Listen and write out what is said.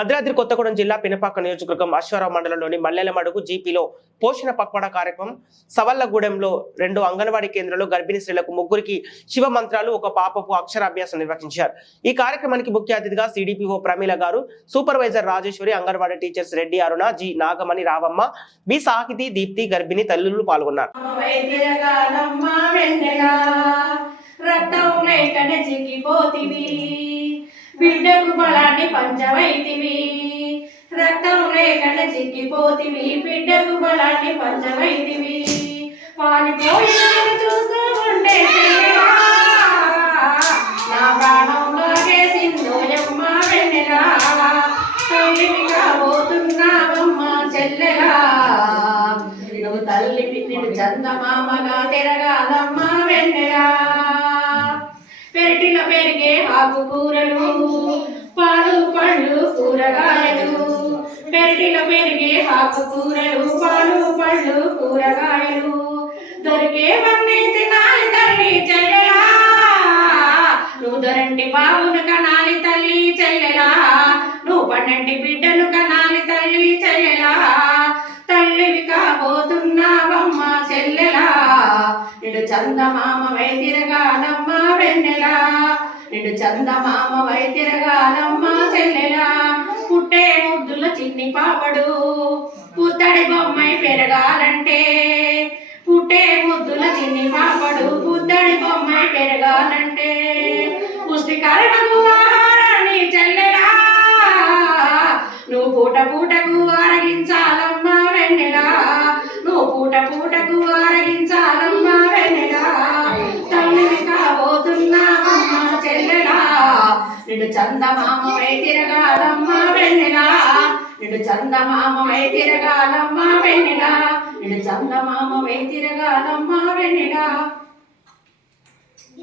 భద్రాద్రి కొత్తగూడెం జిల్లా పినపాక నియోజకవర్గం అశ్వారావు మండలంలోని మల్లెలమడుగు జీపీలో పోషణ పక్వాడా కార్యక్రమం సవల్లగూడెంలో 2 అంగన్వాడీ కేంద్రాల్లో గర్భిణీ స్త్రీలకు 3కి శివ మంత్రాలు ఒక పాపపు అక్షరాభ్యాసం నిర్వహించారు. ఈ కార్యక్రమానికి ముఖ్య అతిథిగా సిడిపిఓ ప్రమీల గారు, సూపర్వైజర్ రాజేశ్వరి, అంగన్వాడీ టీచర్స్ రెడ్డి అరుణ, జి నాగమణి, రావమ్మ, బి సాహితి, దీప్తి, గర్భిణీ తల్లులు పాల్గొన్నారు. బిడ్డకు బలాన్ని పంచవైతివి, రక్తం లేకట చిక్కిపోతివి, బిడ్డకు బలాన్ని పంచవైతివి, పాలిపోయి చూస్తూ ఉండే నా ప్రాణం లాగేసిందోయమ్మ వెన్నెలా, తల్లివి కాబోతున్నావమ్మ చెల్లెలా, నువ్వు తల్లివి నిన్ను చందమామగా తిరగాలమ్మ వెన్నెలా. పెరటిలో పెరిగే ఆకుకూరలు, పాలు పళ్ళు కూరగాయలు, పెరటిలో పెరిగే ఆకుకూరలు, పాలు పళ్ళు కూరగాయలు, దొరికేవన్నీ తినాలి తల్లి చెల్లెలా, నువ్వు దొరంటి బావును కనాలి తల్లి చెల్లెలా, నువ్వు 12 బిడ్డలు కనాలి తల్లి చెల్లెలా, తల్లివి కాబోతున్నావమ్మ చెల్లెలా, నిన్ను చందమామ వై తిరగాలమ్మ వెన్నెలా, నిన్ను చందమామ వై తిరగాలమ్మ చెల్లెలా. పుట్టే ముద్దుల చిన్ని పాపడు పుత్తడి బొమ్మై పెరగాలంటే, పుట్టే ముద్దుల చిన్ని పాపడు పుత్తడి బొమ్మై పెరగాలంటే, పుష్టికరణకు ఆహారాన్ని చెల్లెలా, నువ్వు పూట పూటకు ఆరగించాలమ్మ వెన్నెలా, నువ్వు పూట పూటకు ఆరగించాలమ్మ వెన్నెలా, తల్లివి కాబోతున్నావమ్మ చెల్లెలా, నిన్ను చందమామ వై తిరగాలమ్మ వెన్నెలా, నిన్ను చందమామ వై తిరగాలమ్మ వెన్నెలా, నిన్ను చందమామ వై తిరగాలమ్మ వెన్నెలా. ఈ